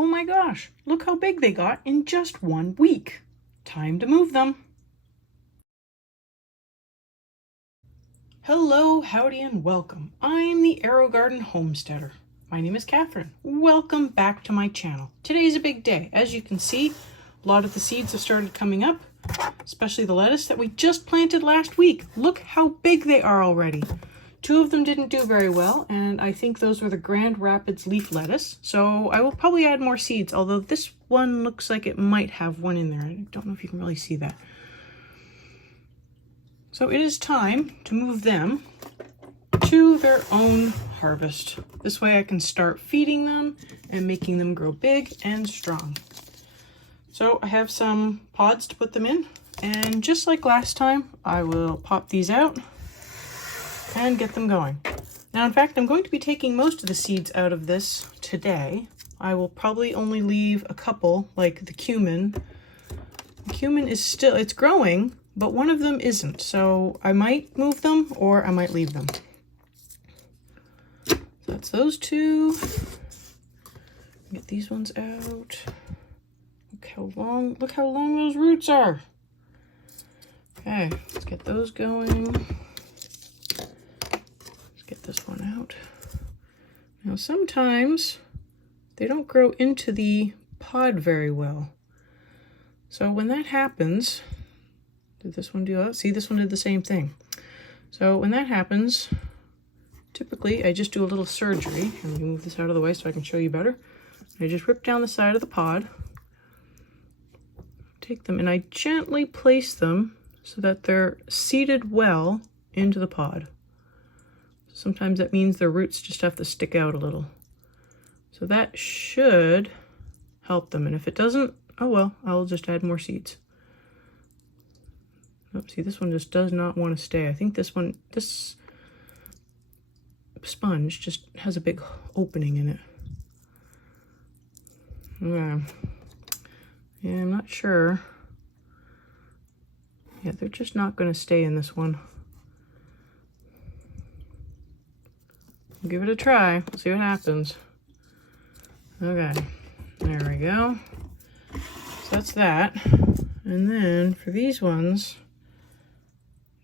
Oh my gosh, look how big they got in just 1 week. Time to move them. Hello, howdy, and welcome. I'm the Aerogarden Homesteader. My name is Kathryn. Welcome back to my channel. Today's a big day. As you can see, a lot of the seeds have started coming up, especially the lettuce that we just planted last week. Look how big they are already. 2 of them didn't do very well, and I think those were the Grand Rapids leaf lettuce. So I will probably add more seeds, although this one looks like it might have one in there. I don't know if you can really see that. So it is time to move them to their own harvest. This way I can start feeding them and making them grow big and strong. So I have some pods to put them in, and just like last time, I will pop these out and get them going. Now, in fact, I'm going to be taking most of the seeds out of this today. I will probably only leave a couple, like the cumin. The cumin is still, it's growing, but one of them isn't. So I might move them or I might leave them. So that's those 2. Get these ones out. Look how long those roots are. Okay, let's get those going. Get this one out. Now sometimes they don't grow into the pod very well. So when that happens, did this one do that? See, this one did the same thing. So when that happens, typically I just do a little surgery. Let me move this out of the way so I can show you better. I just rip down the side of the pod, take them, and I gently place them so that they're seated well into the pod. Sometimes that means their roots just have to stick out a little. So that should help them. And if it doesn't, oh well, I'll just add more seeds. Oh, see, this one just does not want to stay. I think this sponge just has a big opening in it. Yeah, I'm not sure. Yeah, they're just not going to stay in this one. Give it a try, see what happens. Okay, there we go. So that's that. And then for these ones,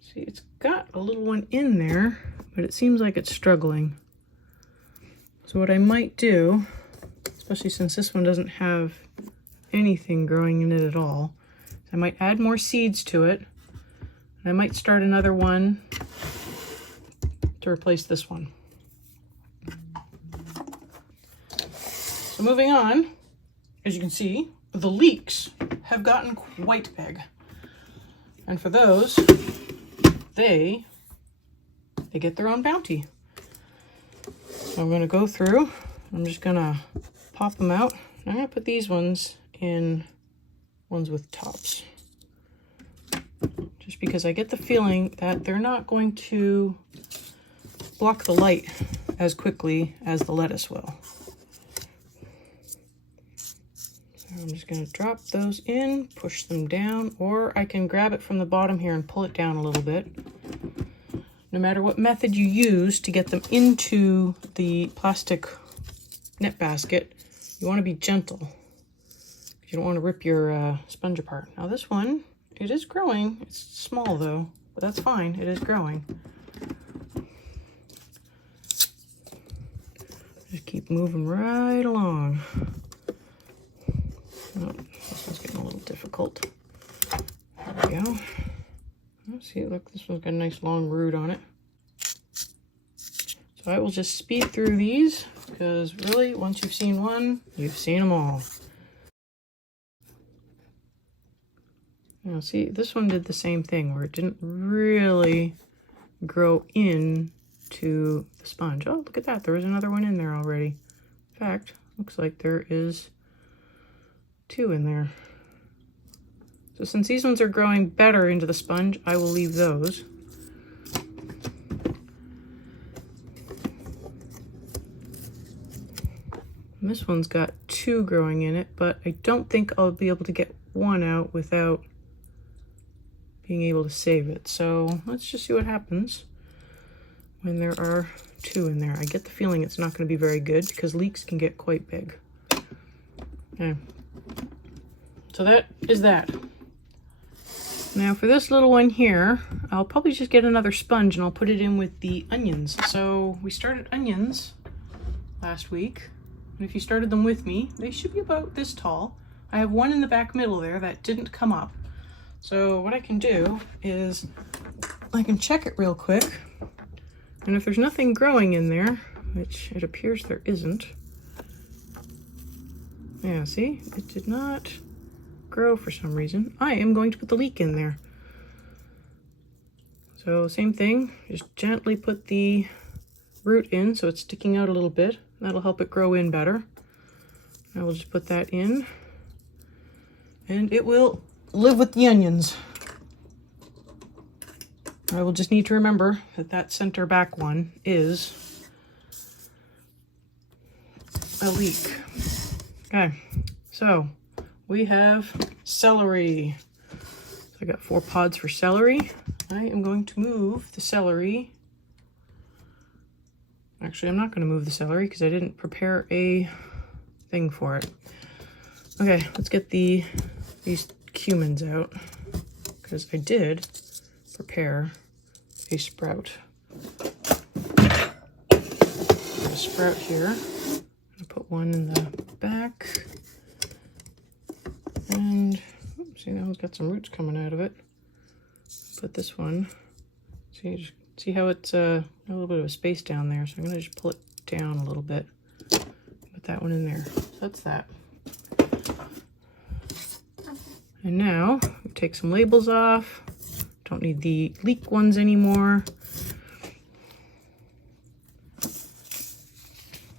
see, it's got a little one in there, but it seems like it's struggling. So what I might do, especially since this one doesn't have anything growing in it at all, I might add more seeds to it. And I might start another one to replace this one. So moving on, as you can see, the leeks have gotten quite big. And for those, they get their own bounty. So I'm going to go through, I'm just going to pop them out. I'm going to put these ones in ones with tops. Just because I get the feeling that they're not going to block the light as quickly as the lettuce will. I'm just going to drop those in, push them down, or I can grab it from the bottom here and pull it down a little bit. No matter what method you use to get them into the plastic net basket, you want to be gentle. You don't want to rip your sponge apart. Now this one, it is growing. It's small though, but that's fine. It is growing. Just keep moving right along. Oh, this one's getting a little difficult. There we go. Oh, see, look, this one's got a nice long root on it. So I will just speed through these because really, once you've seen one, you've seen them all. Now, see, this one did the same thing where it didn't really grow into the sponge. Oh, look at that. There was another one in there already. In fact, looks like there is 2 in there. So since these ones are growing better into the sponge, I will leave those. And this one's got 2 growing in it, but I don't think I'll be able to get one out without being able to save it. So let's just see what happens when there are 2 in there. I get the feeling it's not going to be very good because leeks can get quite big. Okay. So that is that. Now for this little one here, I'll probably just get another sponge and I'll put it in with the onions. So we started onions last week, and if you started them with me, they should be about this tall. I have one in the back middle there that didn't come up. So what I can do is I can check it real quick, and if there's nothing growing in there, which it appears there isn't. Yeah, see? It did not grow for some reason. I am going to put the leek in there. So same thing, just gently put the root in so it's sticking out a little bit. That'll help it grow in better. I will just put that in, and it will live with the onions. I will just need to remember that that center back one is a leek. Okay, so we have celery. So I got 4 pods for celery. I am going to move the celery. Actually, I'm not going to move the celery because I didn't prepare a thing for it. Okay, let's get these cumins out, because I did prepare a sprout. Put a sprout here. I'm going to put one in the back. And see, that one's got some roots coming out of it. Put this one. See how it's a little bit of a space down there. So I'm going to just pull it down a little bit. Put that one in there. So that's that. And now we take some labels off. Don't need the leek ones anymore.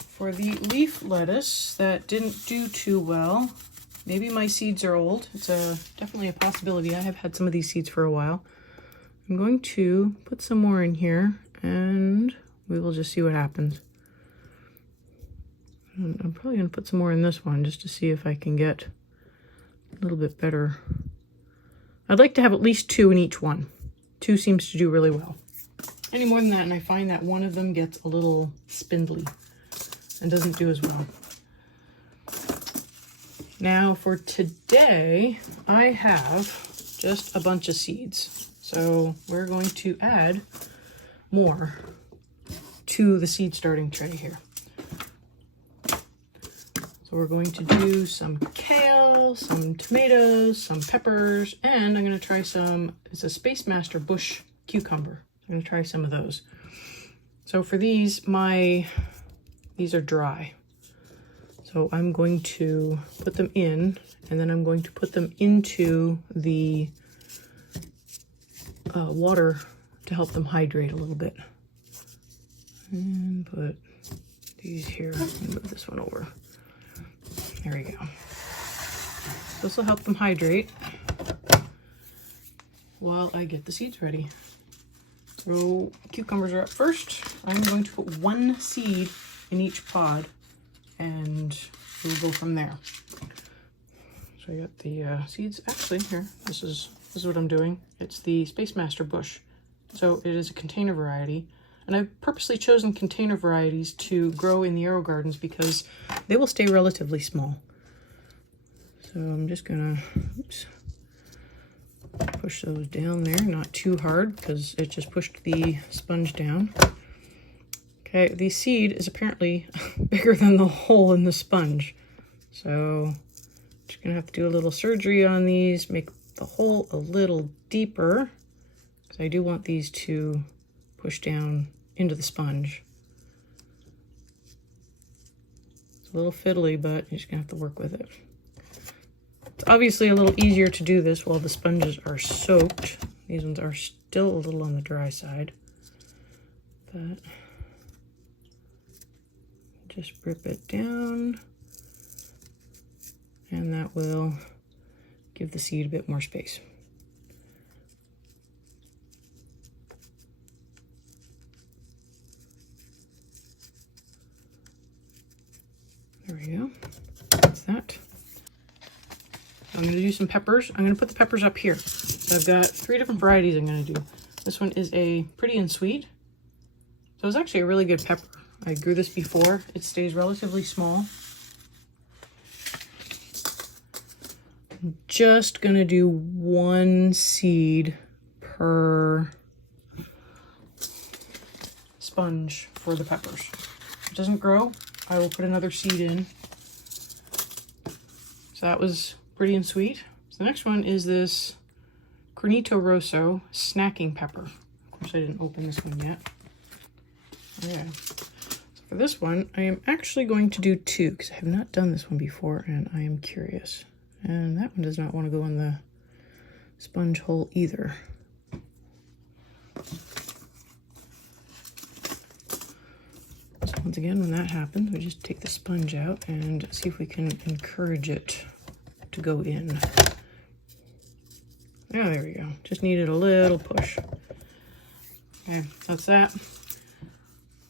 For the leaf lettuce that didn't do too well, maybe my seeds are old. It's definitely a possibility. I have had some of these seeds for a while. I'm going to put some more in here and we will just see what happens. I'm probably going to put some more in this one just to see if I can get a little bit better. I'd like to have at least 2 in each one. 2 seems to do really well. Any more than that, and I find that one of them gets a little spindly and doesn't do as well. Now for today, I have just a bunch of seeds. So we're going to add more to the seed starting tray here. So we're going to do some kale, some tomatoes, some peppers, and I'm going to try some, it's a Space Master bush cucumber. I'm going to try some of those. So for these, these are dry. So I'm going to put them in, and then I'm going to put them into the water to help them hydrate a little bit. And put these here, and move this one over. There we go. This will help them hydrate while I get the seeds ready. So cucumbers are up first. I'm going to put 1 seed in each pod, and we'll go from there. So I got the seeds. Actually, here, this is what I'm doing. It's the Space Master bush. So it is a container variety. And I've purposely chosen container varieties to grow in the Aerogardens because they will stay relatively small. So I'm just gonna, push those down there, not too hard because it just pushed the sponge down. Okay, the seed is apparently bigger than the hole in the sponge. So just gonna have to do a little surgery on these, make the hole a little deeper, because I do want these to push down into the sponge. It's a little fiddly, but you're just gonna have to work with it. It's obviously a little easier to do this while the sponges are soaked. These ones are still a little on the dry side, but just rip it down, and that will give the seed a bit more space. There we go. That's that. I'm going to do some peppers. I'm going to put the peppers up here. So I've got 3 different varieties I'm going to do. This one is a pretty and sweet. So it's actually a really good pepper. I grew this before. It stays relatively small. I'm just gonna do 1 seed per sponge for the peppers. If it doesn't grow, I will put another seed in. So that was pretty and sweet. So the next one is this Cornito Rosso snacking pepper. Of course, I didn't open this one yet. Yeah. So for this one, I am actually going to do 2 because I have not done this one before and I am curious. And that one does not want to go in the sponge hole either. So once again, when that happens, we just take the sponge out and see if we can encourage it to go in. Oh, there we go. Just needed a little push. Okay, that's that.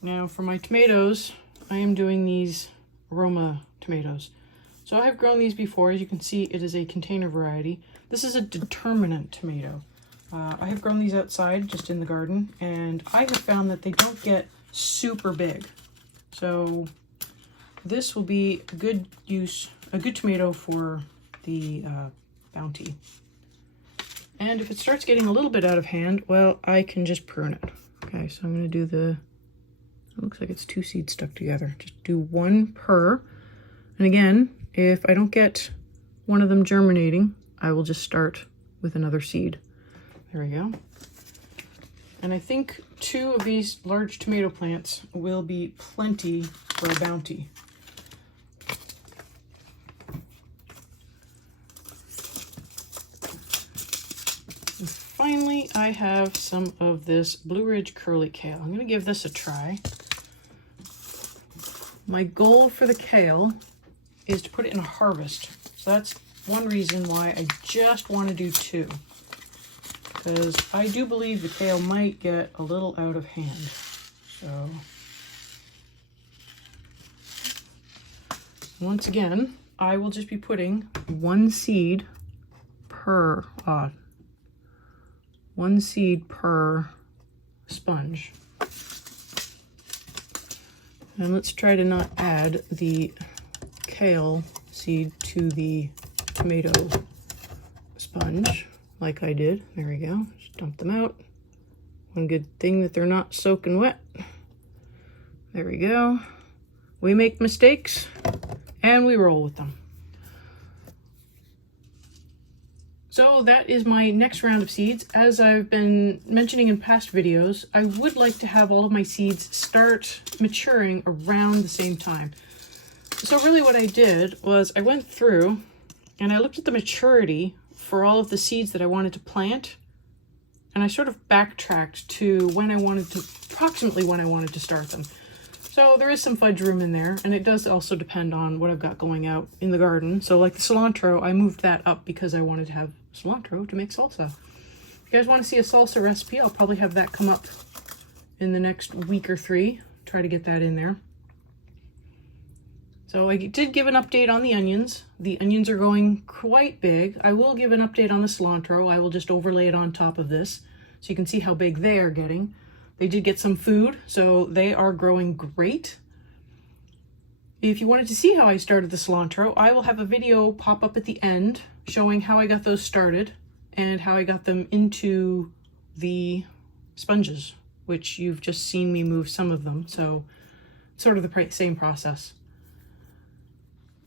Now for my tomatoes, I am doing these aroma tomatoes. So I have grown these before. As you can see, it is a container variety. This is a determinant tomato. I have grown these outside, just in the garden, and I have found that they don't get super big. So this will be a good tomato for the bounty. And if it starts getting a little bit out of hand, well, I can just prune it. Okay, so I'm going to do it looks like it's 2 seeds stuck together. Just do 1 per. And again, if I don't get one of them germinating, I will just start with another seed. There we go. And I think 2 of these large tomato plants will be plenty for a bounty. And finally, I have some of this Blue Ridge curly kale. I'm going to give this a try. My goal for the kale is to put it in a harvest. So that's one reason why I just want to do 2. Because I do believe the kale might get a little out of hand. So once again, I will just be putting 1 seed per sponge. And let's try to not add the kale seed to the tomato sponge like I did. There we go. Just dump them out. One good thing that they're not soaking wet. There we go. We make mistakes and we roll with them. So that is my next round of seeds. As I've been mentioning in past videos, I would like to have all of my seeds start maturing around the same time. So really what I did was I went through and I looked at the maturity for all of the seeds that I wanted to plant, and I sort of backtracked to approximately when I wanted to start them. So there is some fudge room in there, and it does also depend on what I've got going out in the garden. So like the cilantro, I moved that up because I wanted to have cilantro to make salsa. If you guys want to see a salsa recipe, I'll probably have that come up in the next week or 3. Try to get that in there. So I did give an update on the onions. The onions are going quite big. I will give an update on the cilantro. I will just overlay it on top of this so you can see how big they are getting. They did get some food, so they are growing great. If you wanted to see how I started the cilantro, I will have a video pop up at the end showing how I got those started and how I got them into the sponges, which you've just seen me move some of them, so sort of the same process.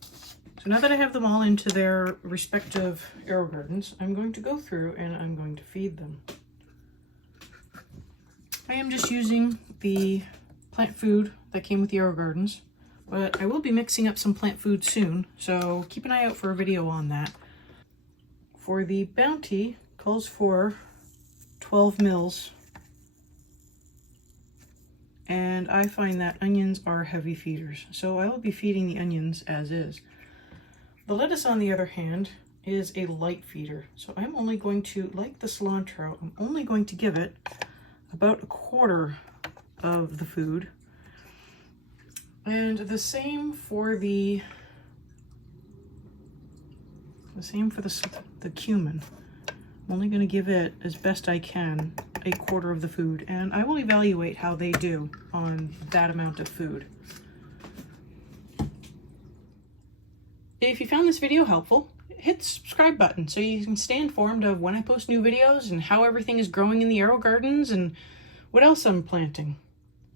So now that I have them all into their respective Aerogardens, I'm going to go through and I'm going to feed them. I am just using the plant food that came with the Aerogardens, but I will be mixing up some plant food soon, so keep an eye out for a video on that. For the bounty, calls for 12 mils, and I find that onions are heavy feeders, so I will be feeding the onions as is. The lettuce, on the other hand, is a light feeder, so I'm only going to, like the cilantro, I'm only going to give it about 1/4 of the food. And the same for the cumin. I'm only going to give it, as best I can, 1/4 of the food, and I will evaluate how they do on that amount of food. If you found this video helpful, hit the subscribe button so you can stay informed of when I post new videos and how everything is growing in the Aerogardens and what else I'm planting.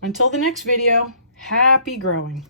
Until the next video, happy growing.